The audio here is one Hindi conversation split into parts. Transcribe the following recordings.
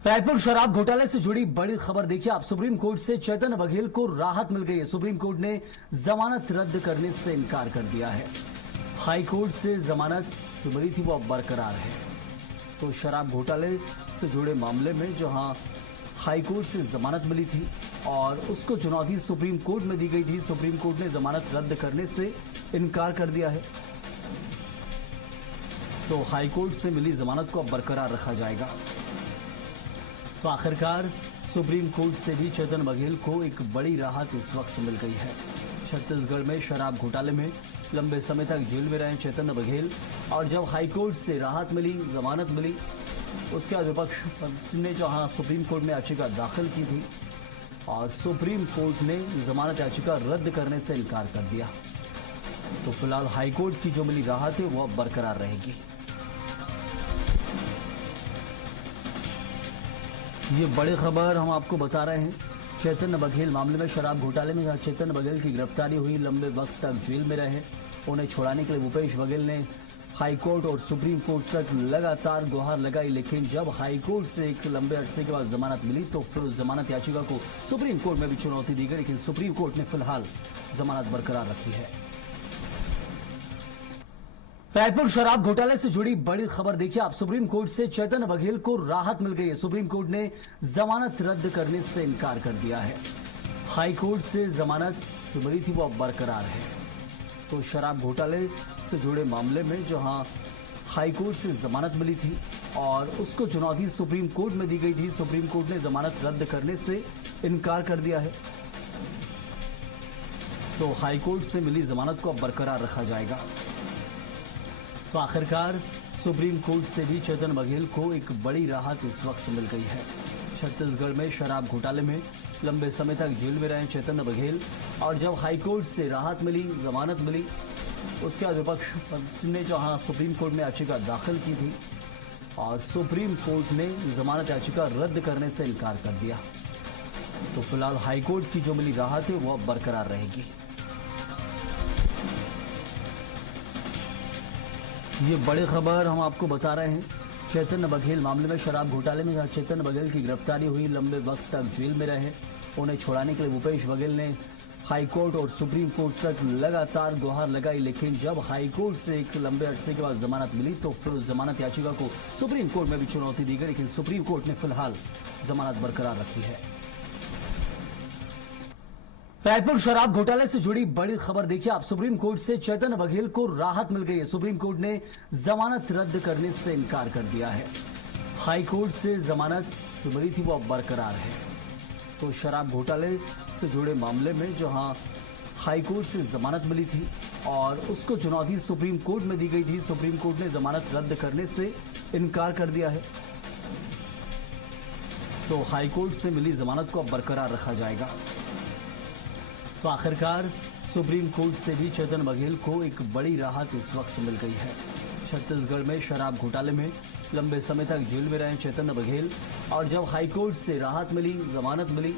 रायपुर शराब घोटाले से जुड़ी बड़ी खबर देखिए आप। सुप्रीम कोर्ट से चेतन बघेल को राहत मिल गई है। सुप्रीम कोर्ट ने जमानत रद्द करने से इनकार कर दिया है। हाई कोर्ट से जमानत जो मिली थी वो अब बरकरार है। तो शराब घोटाले से जुड़े मामले में जहां हाई कोर्ट से जमानत मिली थी और उसको चुनौती सुप्रीम कोर्ट में दी गई थी, सुप्रीम कोर्ट ने जमानत रद्द करने से इनकार कर दिया है। तो हाई कोर्ट से मिली जमानत को अब बरकरार रखा जाएगा। तो आखिरकार सुप्रीम कोर्ट से भी चेतन बघेल को एक बड़ी राहत इस वक्त मिल गई है। छत्तीसगढ़ में शराब घोटाले में लंबे समय तक जेल में रहे चेतन बघेल और जब हाईकोर्ट से राहत मिली, जमानत मिली, उसके बाद विपक्ष ने जहां सुप्रीम कोर्ट में याचिका दाखिल की थी और सुप्रीम कोर्ट ने जमानत याचिका रद्द करने से इनकार कर दिया। तो फिलहाल हाईकोर्ट की जो मिली राहत है वो अब बरकरार रहेगी। ये बड़ी खबर हम आपको बता रहे हैं। चेतन बघेल मामले में, शराब घोटाले में जहां चेतन बघेल की गिरफ्तारी हुई, लंबे वक्त तक जेल में रहे, उन्हें छुड़ाने के लिए भूपेश बघेल ने हाईकोर्ट और सुप्रीम कोर्ट तक लगातार गुहार लगाई, लेकिन जब हाईकोर्ट से एक लंबे अरसे के बाद जमानत मिली तो फिर उस जमानत याचिका को सुप्रीम कोर्ट में भी चुनौती दी गई, लेकिन सुप्रीम कोर्ट ने फिलहाल जमानत बरकरार रखी है। रायपुर शराब घोटाले से जुड़ी बड़ी खबर देखिए आप। सुप्रीम कोर्ट से चेतन बघेल को राहत मिल गई है। सुप्रीम कोर्ट ने जमानत रद्द करने से इनकार कर दिया है। हाई कोर्ट से जमानत जो मिली थी वो अब बरकरार है। तो शराब घोटाले से जुड़े मामले में जहां हाई कोर्ट से जमानत मिली थी और उसको चुनौती सुप्रीम कोर्ट में दी गई थी, सुप्रीम कोर्ट ने जमानत रद्द करने से इनकार कर दिया है। तो हाई कोर्ट से मिली जमानत को अब बरकरार रखा जाएगा। तो आखिरकार सुप्रीम कोर्ट से भी चेतन बघेल को एक बड़ी राहत इस वक्त मिल गई है। छत्तीसगढ़ में शराब घोटाले में लंबे समय तक जेल में रहे चेतन बघेल और जब हाईकोर्ट से राहत मिली, जमानत मिली, उसके बाद विपक्ष ने जहां सुप्रीम कोर्ट में याचिका दाखिल की थी और सुप्रीम कोर्ट ने जमानत याचिका रद्द करने से इनकार कर दिया। तो फिलहाल हाईकोर्ट की जो मिली राहत है वो अब बरकरार रहेगी। ये बड़ी खबर हम आपको बता रहे हैं। चेतन बघेल मामले में, शराब घोटाले में जहां चेतन बघेल की गिरफ्तारी हुई, लंबे वक्त तक जेल में रहे, उन्हें छुड़ाने के लिए भूपेश बघेल ने हाईकोर्ट और सुप्रीम कोर्ट तक लगातार गुहार लगाई, लेकिन जब हाईकोर्ट से एक लंबे अरसे के बाद जमानत मिली तो फिर उस जमानत याचिका को सुप्रीम कोर्ट में भी चुनौती दी गई, लेकिन सुप्रीम कोर्ट ने फिलहाल जमानत बरकरार रखी है। रायपुर शराब घोटाले से जुड़ी बड़ी खबर देखिए आप। सुप्रीम कोर्ट से चेतन बघेल को राहत मिल गई है। सुप्रीम कोर्ट ने जमानत रद्द करने से इनकार कर दिया है। हाई कोर्ट से जमानत जो मिली थी वो अब बरकरार है। तो शराब घोटाले से जुड़े मामले में जहां हाई कोर्ट से जमानत मिली थी और उसको चुनौती सुप्रीम कोर्ट में दी गई थी, सुप्रीम कोर्ट ने जमानत रद्द करने से इनकार कर दिया है। तो हाई कोर्ट से मिली जमानत को अब बरकरार रखा जाएगा। तो आखिरकार सुप्रीम कोर्ट से भी चेतन बघेल को एक बड़ी राहत इस वक्त मिल गई है। छत्तीसगढ़ में शराब घोटाले में लंबे समय तक जेल में रहे चेतन बघेल और जब हाईकोर्ट से राहत मिली, जमानत मिली,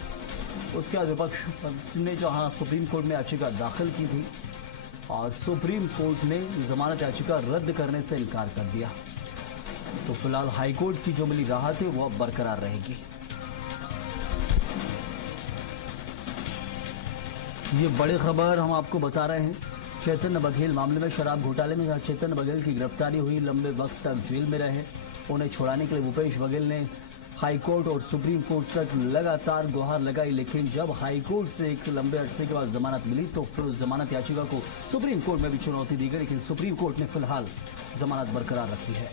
उसके बाद विपक्ष ने जहां सुप्रीम कोर्ट में याचिका दाखिल की थी और सुप्रीम कोर्ट ने जमानत याचिका रद्द करने से इनकार कर दिया। तो फिलहाल हाईकोर्ट की जो मिली राहत है वो अब बरकरार रहेगी। ये बड़ी खबर हम आपको बता रहे हैं। चेतन बघेल मामले में, शराब घोटाले में जहां चेतन बघेल की गिरफ्तारी हुई, लंबे वक्त तक जेल में रहे, उन्हें छुड़ाने के लिए भूपेश बघेल ने हाईकोर्ट और सुप्रीम कोर्ट तक लगातार गुहार लगाई, लेकिन जब हाईकोर्ट से एक लंबे अरसे के बाद जमानत मिली तो फिर उस जमानत याचिका को सुप्रीम कोर्ट में भी चुनौती दी गई, लेकिन सुप्रीम कोर्ट ने फिलहाल जमानत बरकरार रखी है।